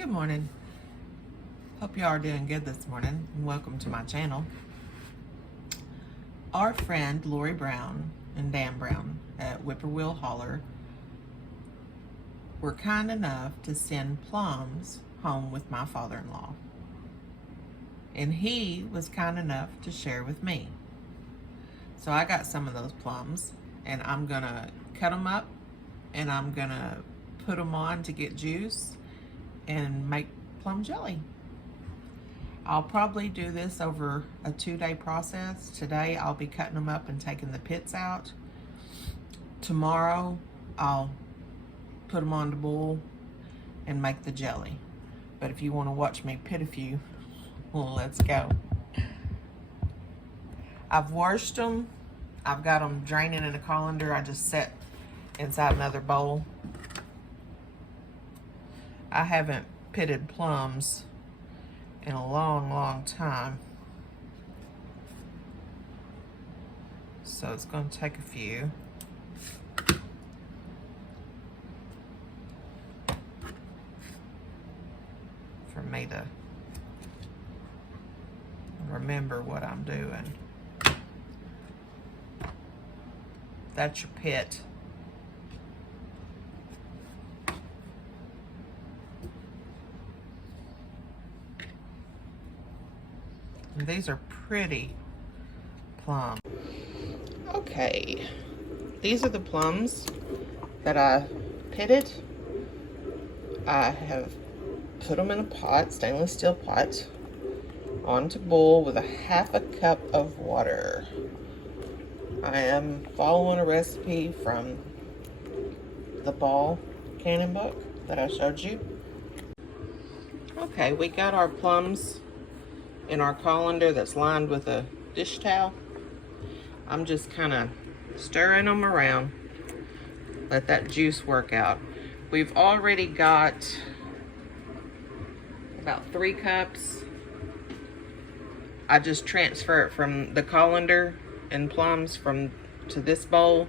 Good morning. Hope you are doing good this morning, and welcome to my channel. Our friend Lori Brown and Dan Brown at Whippoorwill Holler were kind enough to send plums home with my father-in-law. And he was kind enough to share with me. So I got some of those plums, and I'm gonna cut them up and I'm gonna put them on to get juice and make plum jelly. I'll probably do this over a 2-day process. Today I'll be cutting them up and taking the pits out. Tomorrow I'll put them on the bowl and make the jelly. But if you want to watch me pit a few, well, let's go. I've washed them. I've got them draining in a colander. I just set inside another bowl. I haven't pitted plums in a long time, so it's going to take a few. For me to remember what I'm doing. That's your pit. And these are pretty plums. Okay, these are the plums that I pitted. I have put them in a pot, stainless steel pot, onto bowl with a half a cup of water. I am following a recipe from the ball cannon book that I showed you. Okay, we got our plums in our colander that's lined with a dish towel. I'm just kind of stirring them around. Let that juice work out. We've already got about 3 cups. I just transfer it from the colander and plums to this bowl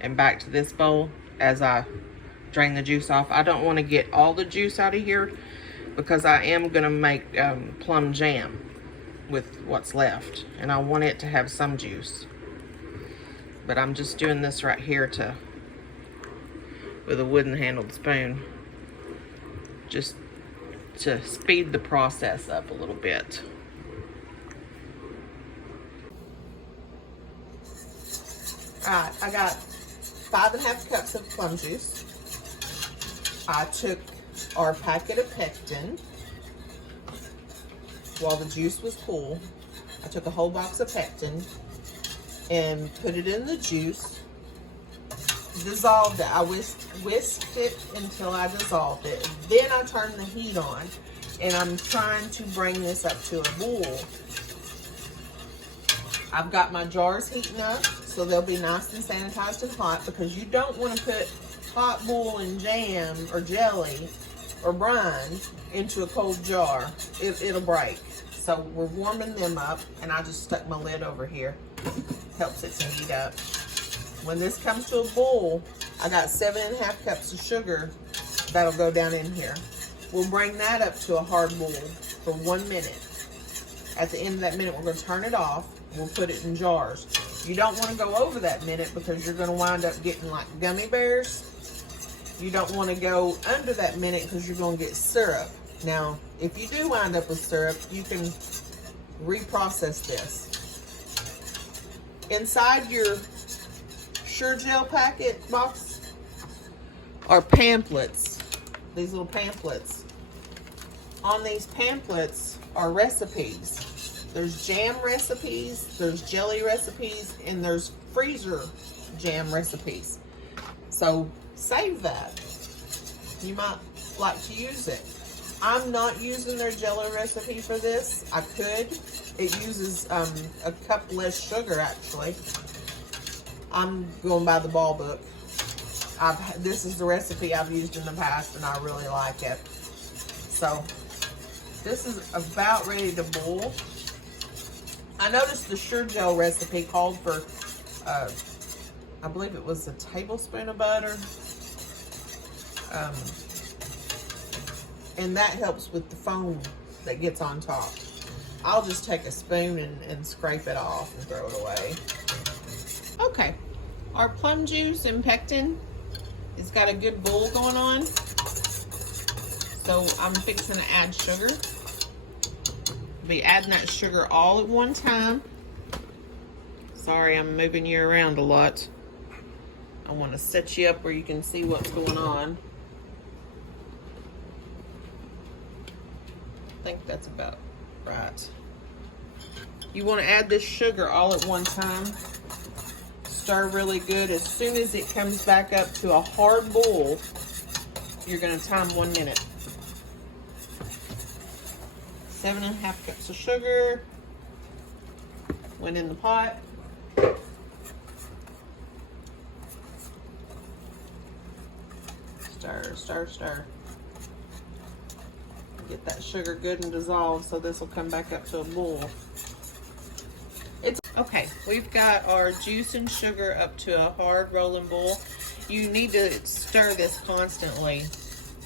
and back to this bowl as I drain the juice off. I don't want to get all the juice out of here because I am going to make plum jam with what's left, and I want it to have some juice. But I'm just doing this right here with a wooden handled spoon, just to speed the process up a little bit. Alright, I got 5½ cups of plum juice. I took our packet of pectin. While the juice was cool, I took a whole box of pectin and put it in the juice, dissolved it. I whisked it until I dissolved it. Then I turned the heat on, and I'm trying to bring this up to a boil. I've got my jars heating up, so they'll be nice and sanitized and hot, because you don't want to put hot boiling jam or jelly or brine into a cold jar. It'll break. So we're warming them up, and I just stuck my lid over here. Helps it to heat up. When this comes to a boil, I got 7½ cups of sugar that'll go down in here. We'll bring that up to a hard boil for 1 minute. At the end of that minute, we're going to turn it off. We'll put it in jars. You don't want to go over that minute because you're going to wind up getting like gummy bears. You don't want to go under that minute because you're going to get syrup. Now, if you do wind up with syrup, you can reprocess this. Inside your Sure Gel packet box are pamphlets, these little pamphlets. On these pamphlets are recipes. There's jam recipes, there's jelly recipes, and there's freezer jam recipes. So save that. You might like to use it. I'm not using their jelly recipe for this. I could. It uses a cup less sugar, actually. I'm going by the ball book. This is the recipe I've used in the past, and I really like it. So this is about ready to boil. I noticed the Sure Gel recipe called for, I believe it was a tablespoon of butter, and that helps with the foam that gets on top. I'll just take a spoon and scrape it off and throw it away. Okay, our plum juice and pectin has got a good boil going on. So I'm fixing to add sugar. Be adding that sugar all at one time. Sorry, I'm moving you around a lot. I want to set you up where you can see what's going on. I think that's about right. You want to add this sugar all at one time. Stir really good. As soon as it comes back up to a hard boil, you're going to time 1 minute. 7.5 cups of sugar went in the pot. Stir, stir, stir. Get that sugar good and dissolved so this will come back up to a boil. It's okay. We've got our juice and sugar up to a hard rolling boil. You need to stir this constantly.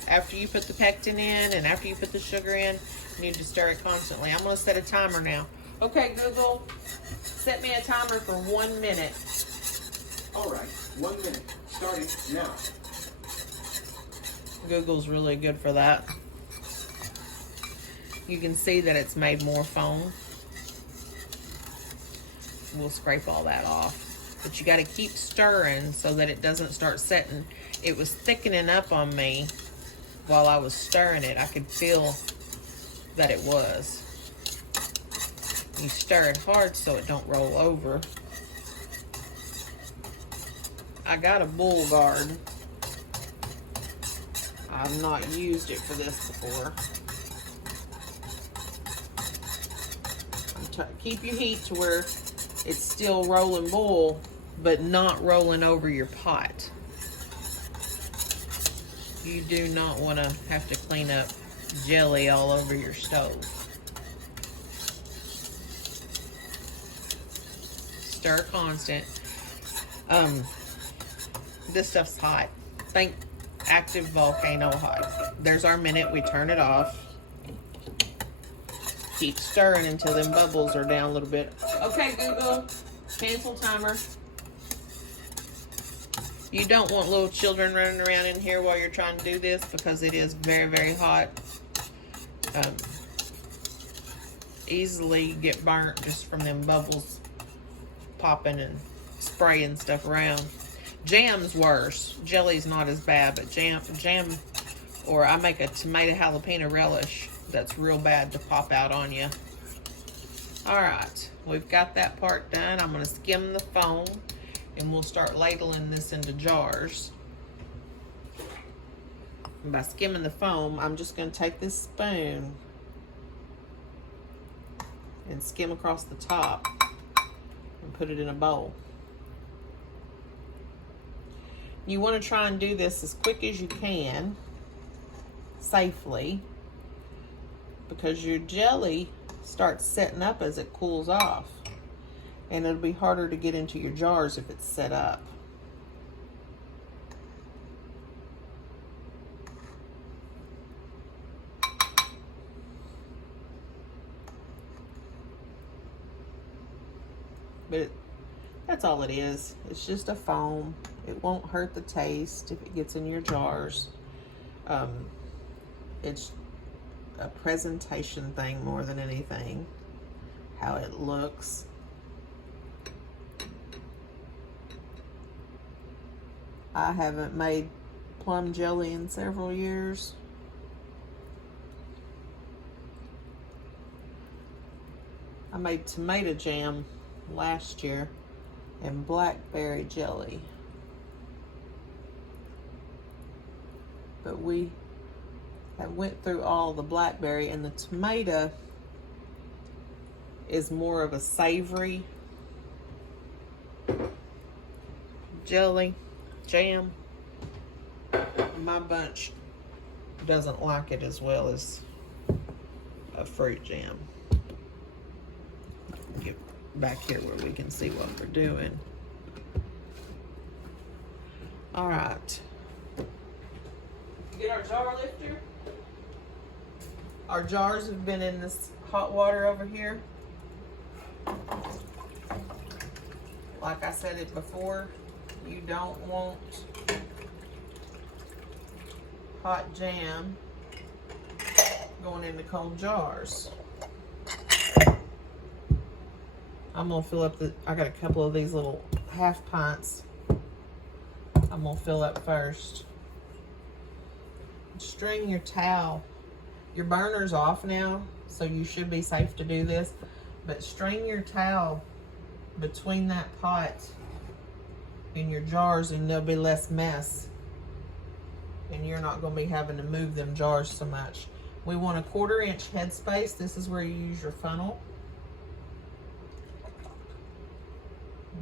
After you put the pectin in and after you put the sugar in, you need to stir it constantly. I'm going to set a timer now. Okay, Google, set me a timer for 1 minute. All right, 1 minute, starting now. Google's really good for that. You can see that it's made more foam. We'll scrape all that off. But you got to keep stirring so that it doesn't start setting. It was thickening up on me while I was stirring it. I could feel that it was. You stir it hard so it don't roll over. I got a bull guard. I've not used it for this before. Keep your heat to where it's still rolling boil, but not rolling over your pot. You do not want to have to clean up jelly all over your stove. Stir constant. This stuff's hot. Think active volcano hot. There's our minute. We turn it off. Keep stirring until them bubbles are down a little bit. Okay, Google, cancel timer. You don't want little children running around in here while you're trying to do this because it is very, very hot. Easily get burnt just from them bubbles popping and spraying stuff around. Jam's worse. Jelly's not as bad, but jam, or I make a tomato jalapeno relish that's real bad to pop out on you. All right, we've got that part done. I'm going to skim the foam and we'll start ladling this into jars. And by skimming the foam, I'm just going to take this spoon and skim across the top and put it in a bowl. You want to try and do this as quick as you can, safely, because your jelly starts setting up as it cools off, and it'll be harder to get into your jars if it's set up. But that's all it is. It's just a foam. It won't hurt the taste if it gets in your jars. It's a presentation thing more than anything. How it looks. I haven't made plum jelly in several years. I made tomato jam last year and blackberry jelly. But we have went through all the blackberry, and the tomato is more of a savory jelly, jam. My bunch doesn't like it as well as a fruit jam. Get back here where we can see what we're doing. All right. Get our jar lifter. Our jars have been in this hot water over here. Like I said it before, you don't want hot jam going into cold jars. I'm gonna fill up I got a couple of these little half pints. I'm gonna fill up first. String your towel. Your burner's off now, so you should be safe to do this, but string your towel between that pot and your jars and there'll be less mess. And you're not gonna be having to move them jars so much. We want a 1/4 inch headspace. This is where you use your funnel.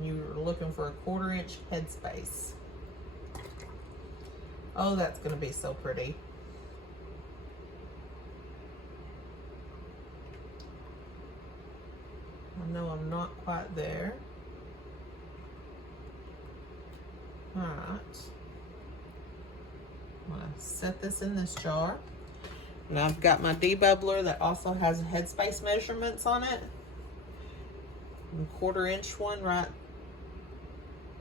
You're looking for a 1/4 inch headspace. Oh, that's gonna be so pretty. I know I'm not quite there. All right. I'm gonna set this in this jar. And I've got my debubbler that also has headspace measurements on it. And 1/4 inch one right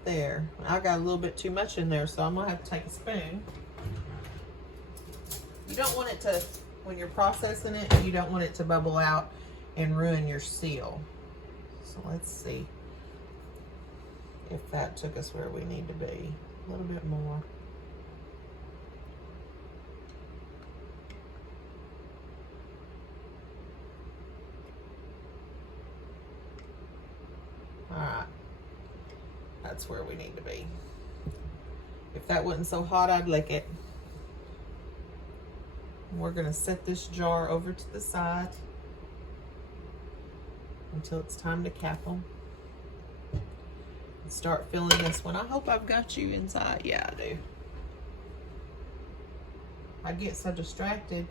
there. I got a little bit too much in there, so I'm gonna have to take a spoon. You don't want it to, when you're processing it, you don't want it to bubble out and ruin your seal. So let's see if that took us where we need to be. A little bit more. All right, that's where we need to be. If that wasn't so hot, I'd lick it. We're gonna set this jar over to the side until it's time to cap them. And start filling this one. I hope I've got you inside. Yeah, I do. I get so distracted,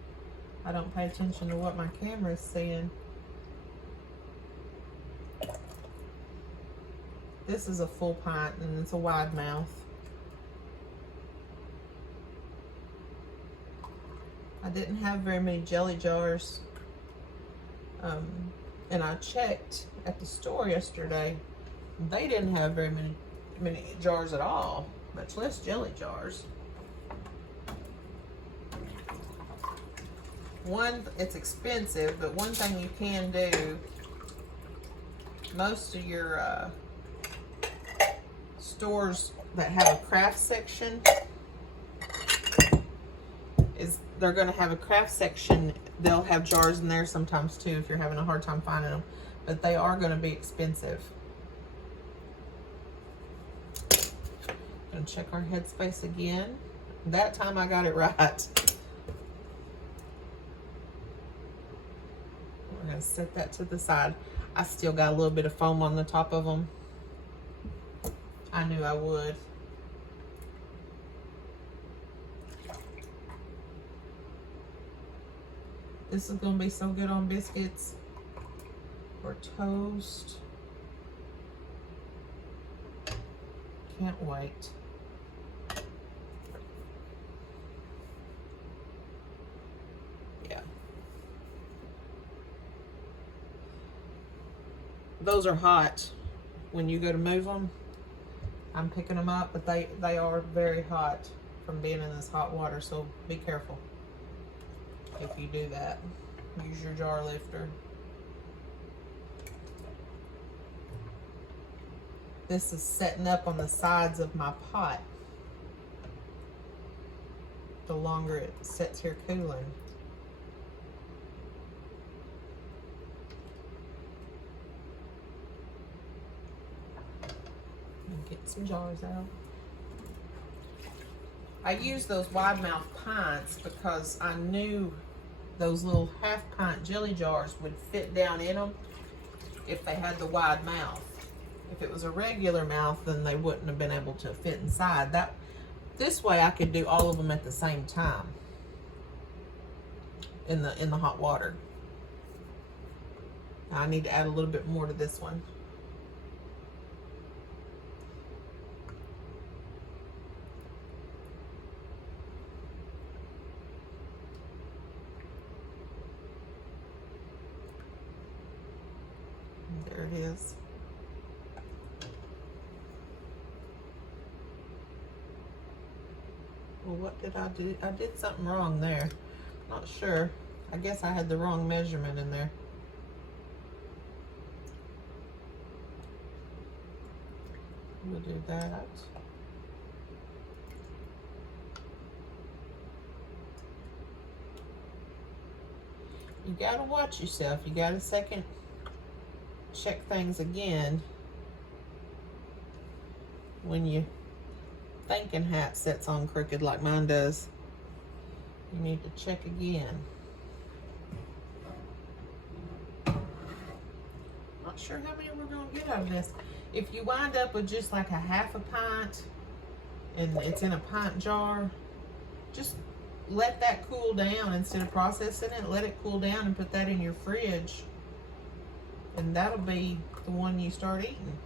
I don't pay attention to what my camera is seeing. This is a full pint and it's a wide mouth. I didn't have very many jelly jars. And I checked at the store yesterday. They didn't have very many jars at all, much less jelly jars. One, it's expensive, but one thing you can do, most of your stores that have a craft section, is they're going to have a craft section. They'll have jars in there sometimes too if you're having a hard time finding them, but they are going to be expensive. Gonna check our headspace again. That time I got it right. We're going to set that to the side. I still got a little bit of foam on the top of them. I knew I would. This is going to be so good on biscuits or toast. Can't wait. Yeah. Those are hot when you go to move them. I'm picking them up, but they are very hot from being in this hot water, so be careful if you do that. Use your jar lifter. This is setting up on the sides of my pot. The longer it sits here cooling. Get some jars out. I used those wide mouth pints because I knew those little half pint jelly jars would fit down in them if they had the wide mouth. If it was a regular mouth, then they wouldn't have been able to fit inside. This way I could do all of them at the same time in the hot water. Now I need to add a little bit more to this one. There it is. Well, what did I do? I did something wrong there. Not sure. I guess I had the wrong measurement in there. We'll do that. You gotta watch yourself. You gotta second check things again when your thinking hat sets on crooked like mine does. You need to check again. Not sure how many we're gonna get out of this. If you wind up with just like a half a pint and it's in a pint jar, just let that cool down instead of processing it. Let it cool down and put that in your fridge, and that'll be the one you start eating.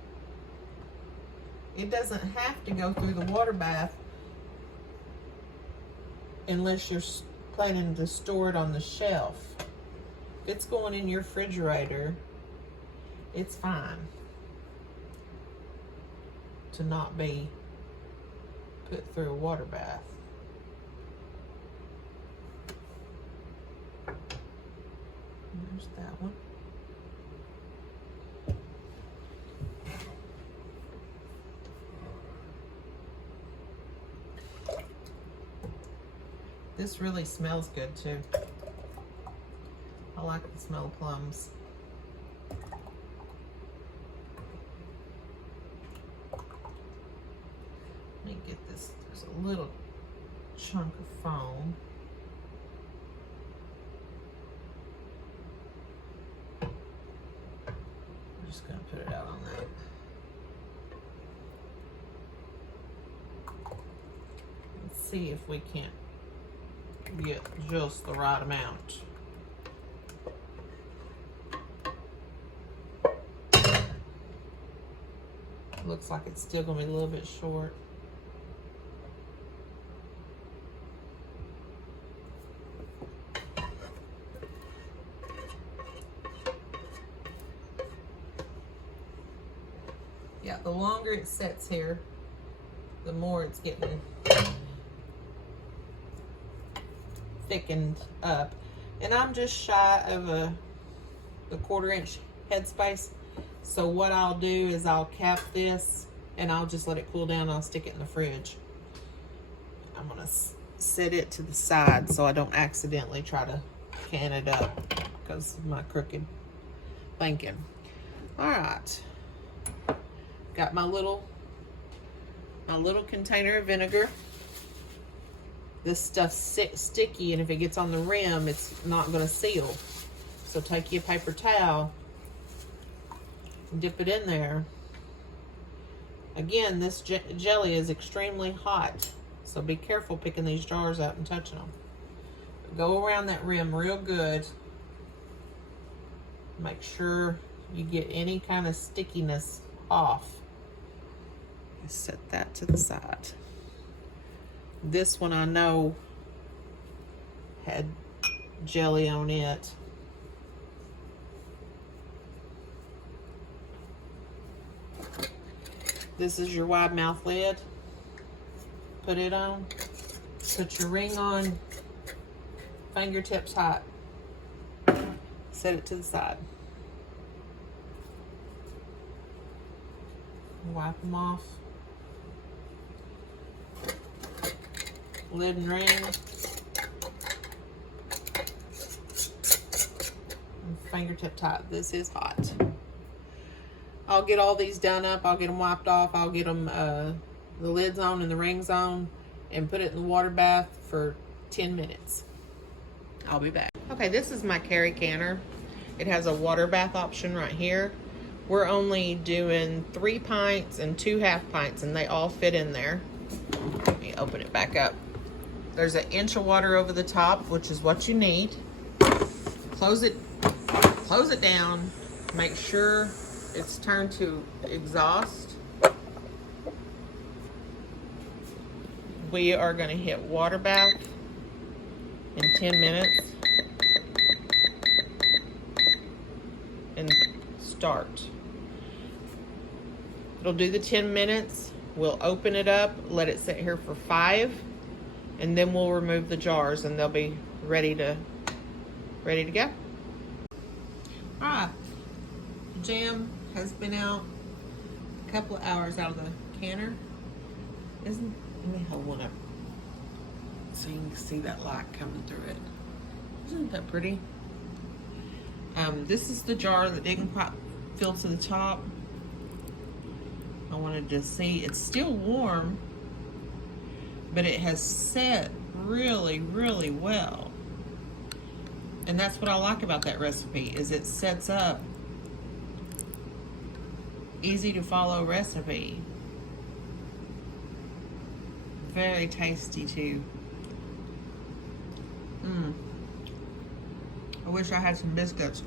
It doesn't have to go through the water bath unless you're planning to store it on the shelf. If it's going in your refrigerator, it's fine to not be put through a water bath. There's that one. This really smells good too. I like the smell of plums. Let me get this. There's a little chunk of foam. I'm just going to put it out on that. Let's see if we can't get just the right amount. Looks like it's still going to be a little bit short. Yeah, the longer it sits here, the more it's getting thickened up. And I'm just shy of the 1/4 inch headspace. So what I'll do is I'll cap this and I'll just let it cool down and I'll stick it in the fridge. I'm gonna set it to the side so I don't accidentally try to can it up because of my crooked thinking. All right, got my little container of vinegar. This stuff's sticky, and if it gets on the rim, it's not going to seal. So take your paper towel, dip it in there. Again, this jelly is extremely hot, so be careful picking these jars out and touching them. Go around that rim real good. Make sure you get any kind of stickiness off. Set that to the side. This one I know had jelly on it. This is your wide mouth lid. Put it on. Put your ring on. Fingertips hot. Set it to the side. Wipe them off. Lid and ring. And fingertip tight. This is hot. I'll get all these done up. I'll get them wiped off. I'll get them the lids on and the rings on and put it in the water bath for 10 minutes. I'll be back. Okay, this is my Carey canner. It has a water bath option right here. We're only doing 3 pints and 2 half pints, and they all fit in there. Let me open it back up. There's an inch of water over the top, which is what you need. Close it down. Make sure it's turned to exhaust. We are going to hit water bath in 10 minutes and start. It'll do the 10 minutes. We'll open it up, let it sit here for 5, and then we'll remove the jars and they'll be ready to go. All right, jam has been out a couple of hours out of the canner. Let me hold one up so you can see that light coming through it. Isn't that pretty? This is the jar that digging pot filled to the top. I wanted to see, it's still warm, but it has set really, really well. And that's what I like about that recipe, is it sets up easy to follow recipe. Very tasty too. I wish I had some biscuits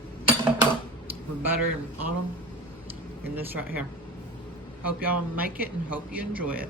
with butter on them, and this right here. Hope y'all make it and hope you enjoy it.